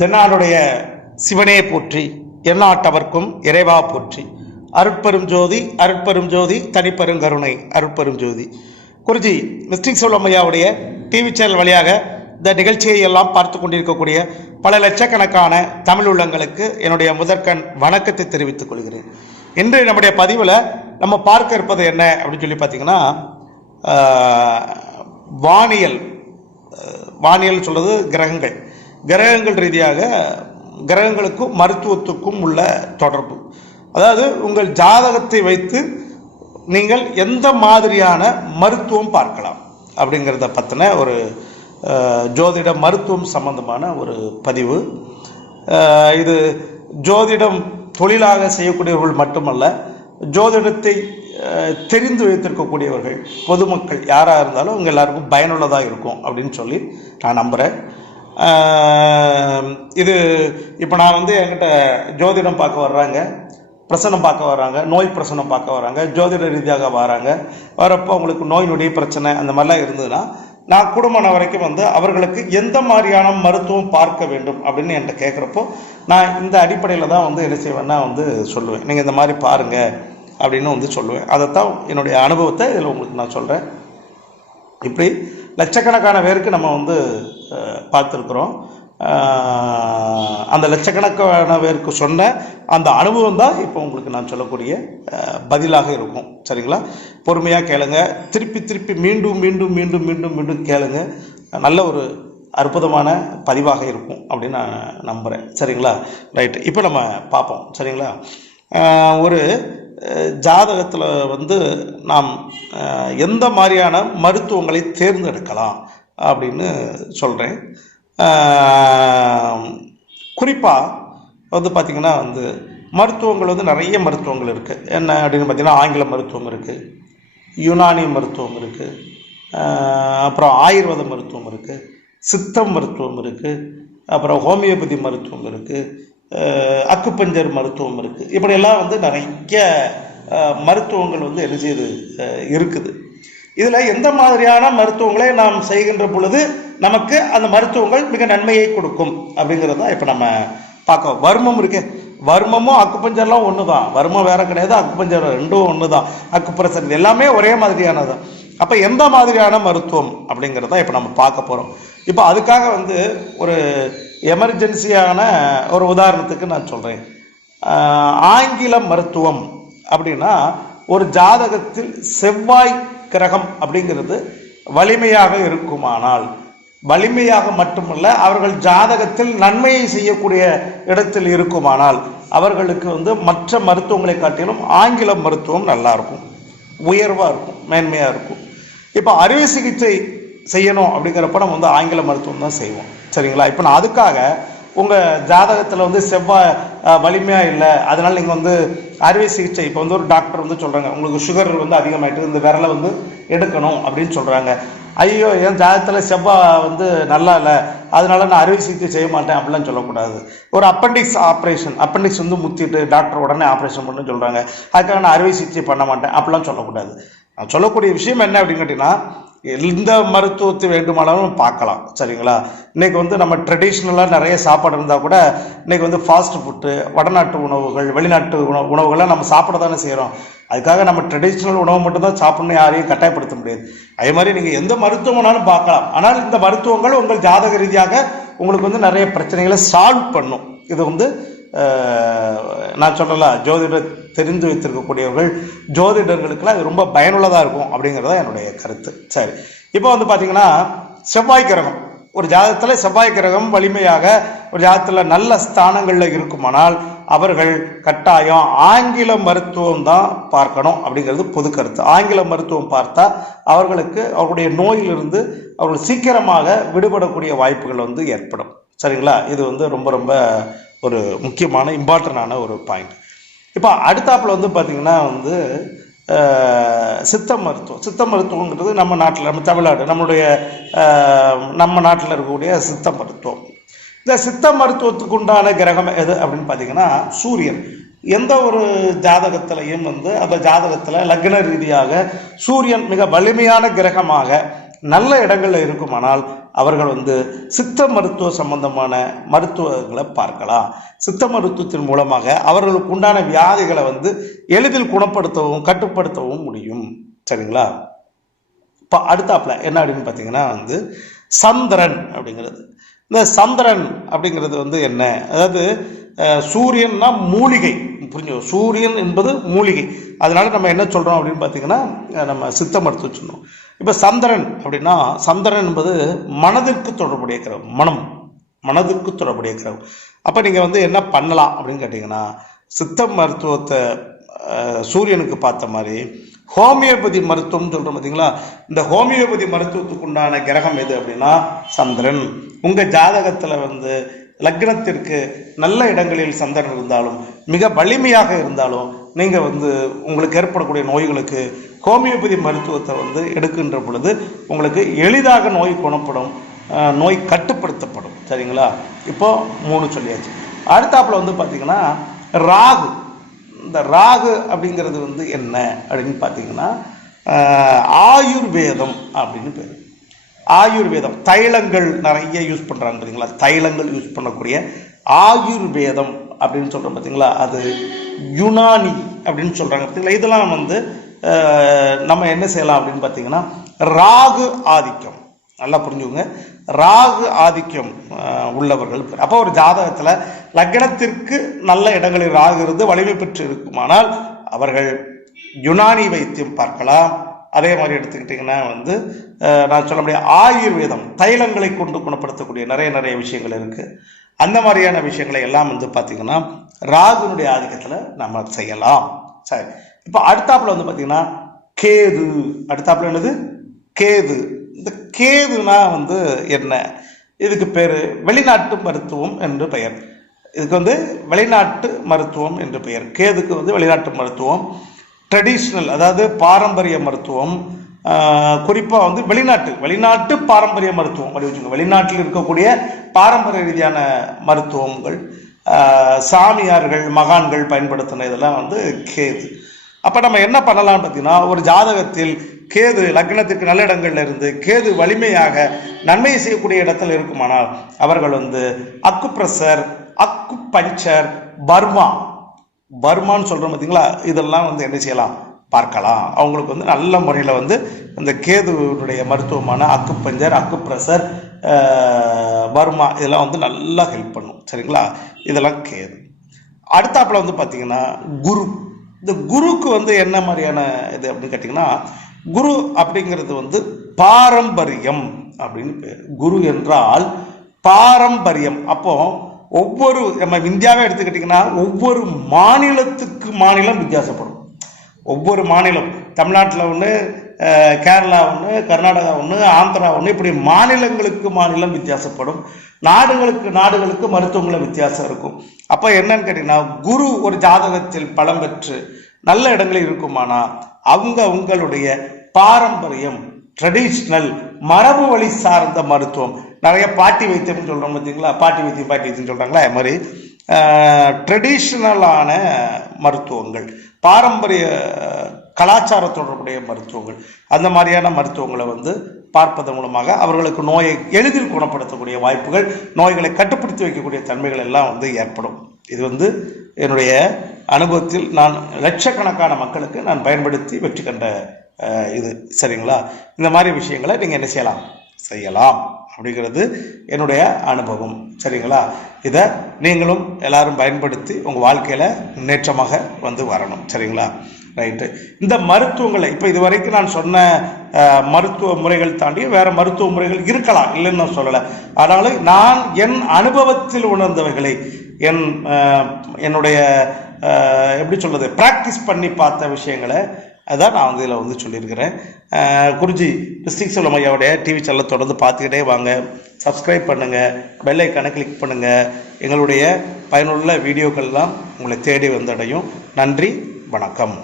தென்னாடுடைய சிவனே போற்றி எந்நாட்டவர்க்கும் இறைவா போற்றி. அருட்பெரும் ஜோதி அருட்பெரும் ஜோதி தனிப்பெருங்கருணை அருட்பெரும் ஜோதி. குருஜி மிஸ்டிங் சோலம்மையாவுடைய டிவி சேனல் வழியாக இந்த நிகழ்ச்சியை எல்லாம் பார்த்து கொண்டிருக்கக்கூடிய பல லட்சக்கணக்கான தமிழ் உள்ளங்களுக்கு என்னுடைய முதற்கண் வணக்கத்தை தெரிவித்துக் கொள்கிறேன். இன்று நம்முடைய பதிவில் நம்ம பார்க்க இருப்பது என்ன அப்படின்னு சொல்லி பார்த்தீங்கன்னா வானியல் வானியல் சொல்கிறது கிரகங்கள். கிரகங்கள் ரீதியாக கிரகங்களுக்கும் மருத்துவத்துக்கும் உள்ள தொடர்பு. அதாவது உங்கள் ஜாதகத்தை வைத்து நீங்கள் எந்த மாதிரியான மருத்துவம் பார்க்கலாம் அப்படிங்கிறத பற்றின ஒரு ஜோதிட மருத்துவம் சம்பந்தமான ஒரு பதிவு. இது ஜோதிடம் தொழிலாக செய்யக்கூடியவர்கள் மட்டுமல்ல ஜோதிடத்தை தெரிந்து வைத்திருக்கக்கூடியவர்கள் பொதுமக்கள் யாராக இருந்தாலும் உங்கள் எல்லாருக்கும் பயனுள்ளதாக இருக்கும் அப்படின்னு சொல்லி நான் நம்புகிறேன் இது இப்போ நான் வந்து என்கிட்ட ஜோதிடம் பார்க்க வர்றாங்க பிரசனம் பார்க்க வராங்க நோய் பிரசனம் பார்க்க வராங்க ஜோதிட ரீதியாக வராங்க. வரப்போ அவங்களுக்கு நோய் நொடி பிரச்சனை அந்த மாதிரிலாம் இருந்ததுன்னா நான் குடும்பம் வரைக்கும் வந்து அவர்களுக்கு எந்த மாதிரியான மருத்துவம் பார்க்க வேண்டும் அப்படின்னு என்கிட்ட கேட்குறப்போ நான் இந்த அடிப்படையில் தான் வந்து என்ன செய்வேன்னா வந்து சொல்லுவேன். நீங்கள் இந்த மாதிரி பாருங்கள் அப்படின்னு வந்து சொல்லுவேன். அதைத்தான் என்னுடைய அனுபவத்தை இதில் உங்களுக்கு நான் சொல்கிறேன் இப்படி லட்சக்கணக்கான பேருக்கு நம்ம வந்து பார்த்துருக்குறோம். அந்த லட்சக்கணக்கான பேருக்கு சொன்ன அந்த அனுபவம் தான் இப்போ உங்களுக்கு நான் சொல்லக்கூடிய பதிலாக இருக்கும். சரிங்களா? பொறுமையாக கேளுங்க. திருப்பி திருப்பி மீண்டும் மீண்டும் மீண்டும் மீண்டும் மீண்டும் கேளுங்க. நல்ல ஒரு அற்புதமான பதிவாக இருக்கும் அப்படின்னு நான் நம்புகிறேன் சரிங்களா? ரைட்டு இப்போ நம்ம பார்ப்போம். சரிங்களா? ஒரு ஜாதகத்தில் வந்து நாம் எந்த மாதிரியான மருத்துவங்களை தேர்ந்தெடுக்கலாம் அப்படின்னு சொல்கிறேன் குறிப்பாக வந்து பார்த்திங்கன்னா வந்து மருத்துவங்கள் வந்து நிறைய மருத்துவங்கள் இருக்குது என்ன அப்படின்னு பார்த்திங்கன்னா ஆங்கில மருத்துவம் இருக்குது யுனானி மருத்துவம் இருக்குது அப்புறம் ஆயுர்வேத மருத்துவம் இருக்குது சித்தம் மருத்துவம் இருக்குது அப்புறம் ஹோமியோபதி மருத்துவம் இருக்குது அக்குப்பஞ்சர் மருத்துவம் இருக்குது இப்படியெல்லாம் வந்து நிறைய மருத்துவங்கள் வந்து என்ன செய்யுது இருக்குது. இதில் எந்த மாதிரியான மருத்துவங்களை நாம் செய்கின்ற பொழுது நமக்கு அந்த மருத்துவங்கள் மிக நன்மையை கொடுக்கும் அப்படிங்கிறது தான் இப்போ நம்ம பார்க்க வர்மம் இருக்கு. வர்மமும் அக்குப்பஞ்சர்லாம் ஒன்று தான் வர்மம் வேற கிடையாது அக்குப்பஞ்சர் ரெண்டும் ஒன்று தான் அக்குப்பிரசன் எல்லாமே ஒரே மாதிரியானது. தான் அப்போ எந்த மாதிரியான மருத்துவம் அப்படிங்கிறத இப்போ நம்ம பார்க்க போகிறோம் இப்போ அதுக்காக வந்து ஒரு எமர்ஜென்சியான ஒரு உதாரணத்துக்கு நான் சொல்கிறேன் ஆங்கில மருத்துவம் அப்படின்னா ஒரு ஜாதகத்தில் செவ்வாய் கிரகம் அப்படிங்கிறது வலிமையாக இருக்குமானால் வலிமையாக மட்டுமல்ல அவர்கள் ஜாதகத்தில் நன்மையை செய்யக்கூடிய இடத்தில் இருக்குமானால் அவர்களுக்கு வந்து மற்ற மருத்துவங்களை காட்டிலும் ஆங்கில மருத்துவம் நல்லா இருக்கும் உயர்வாக இருக்கும் மேன்மையாக இருக்கும். இப்போ அறுவை சிகிச்சை செய்யணும் அப்படிங்கிறப்ப நம்ம வந்து ஆங்கில மருத்துவம் தான் செய்வோம். சரிங்களா? இப்போ நான் அதுக்காக உங்கள் ஜாதகத்தில் வந்து செவ்வாய் வலிமையாக இல்லை அதனால் நீங்கள் வந்து அறுவை சிகிச்சை இப்போ வந்து ஒரு டாக்டர் வந்து சொல்கிறாங்க உங்களுக்கு சுகர் வந்து அதிகமாகிட்டு இந்த விரலை வந்து எடுக்கணும் அப்படின்னு சொல்கிறாங்க ஐயோ என் ஜாதகத்தில் செவ்வாய் வந்து நல்லா இல்லை அதனால நான் அறுவை சிகிச்சை செய்ய மாட்டேன் அப்படிலாம் சொல்லக்கூடாது. ஒரு அப்பண்டிக்ஸ் ஆப்ரேஷன் அப்பண்டிக்ஸ் வந்து முத்திட்டு டாக்டர் உடனே ஆப்ரேஷன் பண்ணு சொல்கிறாங்க அதுக்காக நான் அறுவை சிகிச்சை பண்ண மாட்டேன் அப்படிலாம் சொல்லக்கூடாது. நான் சொல்லக்கூடிய விஷயம் என்ன அப்படின்னு கேட்டிங்கன்னா எந்த மருத்துவத்தை வேண்டுமானாலும் பார்க்கலாம் சரிங்களா? இன்றைக்கி வந்து நம்ம ட்ரெடிஷ்னலாக நிறைய சாப்பாடு இருந்தால் கூட இன்னைக்கு வந்து ஃபாஸ்ட் ஃபுட்டு வடநாட்டு உணவுகள் வெளிநாட்டு உணவு உணவுகள்லாம் நம்ம சாப்பிட தானே செய்கிறோம் அதுக்காக நம்ம ட்ரெடிஷ்னல் உணவு மட்டும்தான் சாப்பிட்ணும் யாரையும் கட்டாயப்படுத்த முடியாது. அதே மாதிரி நீங்கள் எந்த மருத்துவம்னாலும் பார்க்கலாம். ஆனால் இந்த மருத்துவங்கள் உங்கள் ஜாதக ரீதியாக உங்களுக்கு வந்து நிறைய பிரச்சனைகளை சால்வ் பண்ணும். இது வந்து நான் சொல்லல ஜோதிடர் தெரிந்து வைத்திருக்கக்கூடியவர்கள் ஜோதிடர்களுக்கெல்லாம் இது ரொம்ப பயனுள்ளதாக இருக்கும் அப்படிங்கிறது தான் என்னுடைய கருத்து. சரி. இப்போ வந்து பார்த்தீங்கன்னா செவ்வாய் கிரகம். ஒரு ஜாதகத்தில் செவ்வாய் கிரகம் வலிமையாக ஒரு ஜாதகத்தில் நல்ல ஸ்தானங்களில் இருக்குமானால் அவர்கள் கட்டாயம் ஆங்கில மருத்துவம் தான் பார்க்கணும் அப்படிங்கிறது பொது கருத்து. ஆங்கில மருத்துவம் பார்த்தா அவர்களுக்கு அவர்களுடைய நோயிலிருந்து அவர்கள் சீக்கிரமாக விடுபடக்கூடிய வாய்ப்புகள் வந்து ஏற்படும். சரிங்களா? இது வந்து ரொம்ப ரொம்ப ஒரு முக்கியமான இம்பார்ட்டண்டான ஒரு பாயிண்ட் இப்போ அடுத்தாப்பில் வந்து பார்த்திங்கன்னா வந்து சித்த மருத்துவம். சித்த மருத்துவங்கிறது நம்ம நாட்டில் நம்ம தமிழ்நாடு நம்மளுடைய நம்ம நாட்டில் இருக்கக்கூடிய சித்த மருத்துவம். இந்த சித்த மருத்துவத்துக்கு உண்டான கிரகம் எது அப்படின்னு பார்த்தீங்கன்னா சூரியன். எந்த ஒரு ஜாதகத்திலையும் வந்து அந்த ஜாதகத்தில் லக்ன ரீதியாக சூரியன் மிக வலிமையான கிரகமாக நல்ல இடங்களில் இருக்குமானால் அவர்கள் வந்து சித்த மருத்துவ சம்பந்தமான மருத்துவங்களை பார்க்கலாம். சித்த மருத்துவத்தின் மூலமாக அவர்களுக்கு உண்டான வியாதிகளை வந்து எளிதில் குணப்படுத்தவும் கட்டுப்படுத்தவும் முடியும். சரிங்களா? இப்போ அடுத்தாப்பில் என்ன அப்படின்னு பார்த்தீங்கன்னா வந்து சந்திரன் அப்படிங்கிறது. இந்த சந்திரன் அப்படிங்கிறது வந்து என்ன? அதாவது சூரியன்னா மூலிகை. புரிஞ்சு சூரியன் என்பது மூலிகை. அதனால நம்ம என்ன சொல்கிறோம் அப்படின்னு பார்த்தீங்கன்னா நம்ம சித்த மருத்துவம் சொன்னோம் இப்போ சந்திரன் அப்படின்னா சந்திரன் என்பது மனதிற்கு தொடர்புடைய கிரகம் மனம் மனதிற்கு தொடர்புடைய கிரகம். அப்போ நீங்கள் வந்து என்ன பண்ணலாம் அப்படின்னு கேட்டிங்கன்னா சித்த மருத்துவத்தை சூரியனுக்கு பார்த்த மாதிரி ஹோமியோபதி மருத்துவம்னு சொல்கிறோம் பார்த்தீங்களா இந்த ஹோமியோபதி மருத்துவத்துக்கு உண்டான கிரகம் எது அப்படின்னா சந்திரன். உங்கள் ஜாதகத்தில் வந்து லக்னத்திற்கு நல்ல இடங்களில் சந்திரன் இருந்தாலும் மிக வலிமையாக இருந்தாலும் நீங்கள் வந்து உங்களுக்கு ஏற்படக்கூடிய நோய்களுக்கு ஹோமியோபதி மருத்துவத்தை வந்து எடுக்கின்ற பொழுது உங்களுக்கு எளிதாக நோய் குணப்படும் நோய் கட்டுப்படுத்தப்படும். சரிங்களா? இப்போது மூணு சொல்லியாச்சு. அடுத்தாப்பில் வந்து பார்த்தீங்கன்னா ராகு. இந்த ராகு அப்படிங்கிறது வந்து என்ன அப்படின்னு பார்த்தீங்கன்னா ஆயுர்வேதம் அப்படின்னு பேர். ஆயுர்வேதம். தைலங்கள் நிறைய யூஸ் பண்ணுறாங்க பார்த்தீங்களா தைலங்கள் யூஸ் பண்ணக்கூடிய ஆயுர்வேதம் அப்படின்னு சொல்கிறோம் பார்த்தீங்களா அது யுனானி அப்படின்னு சொல்கிறாங்க பார்த்தீங்களா இதெல்லாம் வந்து நம்ம என்ன செய்யலாம் அப்படின்னு பார்த்தீங்கன்னா ராகு ஆதிக்கம். நல்லா புரிஞ்சுக்கோங்க. ராகு ஆதிக்கம் உள்ளவர்கள். அப்போ ஒரு ஜாதகத்தில் லக்னத்திற்கு நல்ல இடங்களில் ராகு இருந்து வலிமை பெற்று இருக்குமானால் அவர்கள் யுனானி வைத்தியம் பார்க்கலாம். அதே மாதிரி எடுத்துக்கிட்டிங்கன்னா வந்து நான் சொல்ல முடியும் ஆயுர்வேதம் தைலங்களை கொண்டு குணப்படுத்தக்கூடிய நிறைய நிறைய விஷயங்கள் இருக்குது அந்த மாதிரியான விஷயங்களை எல்லாம் வந்து பார்த்திங்கன்னா ராகுனுடைய ஆதிக்கத்தில் நம்ம செய்யலாம். சரி. இப்போ அடுத்தாப்புல வந்து பார்த்திங்கன்னா கேது. அடுத்தாப்புல என்னது? கேது. இந்த கேதுனா வந்து என்ன? இதுக்கு பேர் வெளிநாட்டு மருத்துவம் என்று பெயர். இதுக்கு வந்து வெளிநாட்டு மருத்துவம் என்று பெயர். கேதுக்கு வந்து வெளிநாட்டு மருத்துவம். ட்ரெடிஷ்னல் அதாவது பாரம்பரிய மருத்துவம். குறிப்பாக வந்து வெளிநாட்டு வெளிநாட்டு பாரம்பரிய மருத்துவம். அப்படி வச்சுக்கோங்க. வெளிநாட்டில் இருக்கக்கூடிய பாரம்பரிய ரீதியான மருத்துவங்கள் சாமியார்கள் மகான்கள் பயன்படுத்தின இதெல்லாம் வந்து கேது. அப்போ நம்ம என்ன பண்ணலாம் பார்த்தீங்கன்னா ஒரு ஜாதகத்தில் கேது லக்னத்திற்கு நல்ல இடங்கள்ல இருந்து கேது வலிமையாக நன்மையை செய்யக்கூடிய இடத்துல இருக்குமானால் அவர்கள் வந்து அக்கு பிரஷர் அக்கு பஞ்சர் பர்மா. பர்மான்னு சொல்கிறோம் பார்த்தீங்களா? இதெல்லாம் வந்து என்ன செய்யலாம்? பார்க்கலாம். அவங்களுக்கு வந்து நல்ல முறையில் வந்து இந்த கேதுனுடைய மருத்துவமான அக்கு பஞ்சர் அக்கு பிரஷர் பர்மா இதெல்லாம் வந்து நல்லா ஹெல்ப் பண்ணும். சரிங்களா? இதெல்லாம் கேது. அடுத்தாப்பில் வந்து பார்த்தீங்கன்னா குரு. இந்த குருக்கு வந்து என்ன மாதிரியான இது அப்படின்னு கேட்டிங்கன்னா குரு அப்படிங்கிறது வந்து பாரம்பரியம் அப்படின்னு பேர். குரு என்றால் பாரம்பரியம். அப்போ ஒவ்வொரு நம்ம இந்தியாவை எடுத்துக்கிட்டிங்கன்னா ஒவ்வொரு மாநிலத்துக்கு மாநிலம் வித்தியாசப்படும். ஒவ்வொரு மாநிலம். தமிழ்நாட்டில் ஒன்று கேரளா ஒன்று கர்நாடகா ஒன்று ஆந்திரா ஒன்று இப்படி மாநிலங்களுக்கு மாநிலம் வித்தியாசப்படும். நாடுகளுக்கு நாடுகளுக்கு மருத்துவங்களும் வித்தியாசம் இருக்கும். அப்போ என்னன்னு கேட்டிங்கன்னா குரு ஒரு ஜாதகத்தில் பலம் பெற்று நல்ல இடங்களில் இருக்குமானா அவங்க உங்களுடைய பாரம்பரியம் ட்ரெடிஷ்னல் மரபு வழி சார்ந்த மருத்துவம். நிறைய பாட்டி வைத்தியம்னு சொல்கிறோம் பார்த்தீங்களா பாட்டி வைத்தியம் பாட்டி வைத்தியம் சொல்கிறாங்களா அது மாதிரி ட்ரெடிஷ்னலான மருத்துவங்கள். பாரம்பரிய கலாச்சார தொடர்புடைய மருத்துவங்கள் அந்த மாதிரியான மருத்துவங்களை வந்து பார்ப்பதன் மூலமாக அவர்களுக்கு நோயை எளிதில் குணப்படுத்தக்கூடிய வாய்ப்புகள் நோய்களை கட்டுப்படுத்தி வைக்கக்கூடிய தன்மைகள் எல்லாம் வந்து ஏற்படும். இது வந்து என்னுடைய அனுபவத்தில் நான் லட்சக்கணக்கான மக்களுக்கு நான் பயன்படுத்தி வெற்றி கண்ட இது. சரிங்களா? இந்த மாதிரி விஷயங்களை நீங்கள் என்ன செய்யலாம்? செய்யலாம். அப்படிங்கிறது என்னுடைய அனுபவம். சரிங்களா? இதை நீங்களும் எல்லாரும் பயன்படுத்தி உங்கள் வாழ்க்கையில் முன்னேற்றமாக வந்து வரணும். சரிங்களா? ரைட்டு இந்த மருத்துவங்களை இப்போ இது வரைக்கும் நான் சொன்ன மருத்துவ முறைகள் தாண்டி வேற மருத்துவ முறைகள் இருக்கலாம் இல்லைன்னு நான் சொல்லலை. ஆனாலும் நான் என் அனுபவத்தில் உணர்ந்தவைகளை என் என்னுடைய எப்படி சொல்றது ப்ராக்டிஸ் பண்ணி பார்த்த விஷயங்களை அதான் நான் வந்து இதில் வந்து சொல்லியிருக்கிறேன். குருஜி டிஸ்ட்ரிக் செல்வம் ஐயாவுடைய டிவி சேனலை தொடர்ந்து பார்த்துக்கிட்டே வாங்க. சப்ஸ்கிரைப் பண்ணுங்கள் பெல் ஐக்கானை கிளிக் பண்ணுங்கள் எங்களுடைய பயனுள்ள வீடியோக்கள்லாம் உங்களை தேடி வந்தடையும். நன்றி வணக்கம்.